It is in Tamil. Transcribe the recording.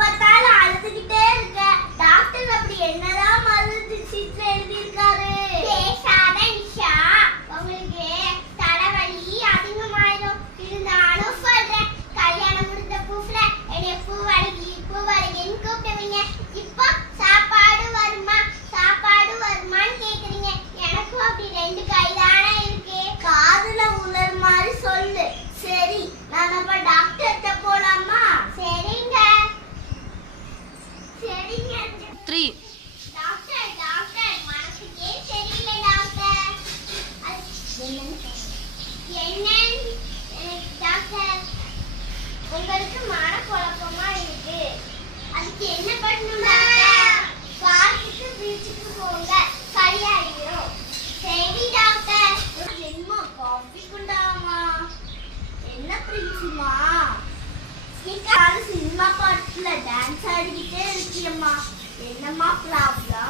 பார்த்தாலும் அழுதுகிட்டே இருக்க. டாக்டர் அப்படி என்னதான் மருந்து சீட்ல எழுதியிருக்காரு? பேசாத நிஷா, உங்களுக்கு தலைவலி அதிகமாயிடும். இருந்தாலும் சொல்றேன், கல்யாணம் முடிஞ்ச புதுசுல என்னைய பூவழகின்னு கூப்பிடுவீங்க. இப்போ சாப்பாடு வருமான்னு கேக்குறீங்க. எனக்கும் அப்படி ரெண்டு கைதானே இருக்கு. காதுல உலர் மாதிரி சொல்லு. சரி, நான் அப்ப டாக்டர்கிட்ட போலாமா? சரிங்க. டாக்டர் மனசுக்கே தெரியல டாக்டர். என்னன்னு டாக்டர், உங்களுக்கு மனக்குழப்பமா இருக்கு. அதுக்கு என்ன பண்ணணும் டாக்டர்? பார்க்குக்கு பீச்சுக்கு போங்க, சரியாயிடும். சரி டாக்டர். என்னமா காஃபி குண்டாமா? என்ன பிரிச்சுமா? சினிமா பாட்டுல டான்ஸ் ஆடிக்கிட்டே இருக்கியம்மா. என்னம்மா ப்ராப்ளம்?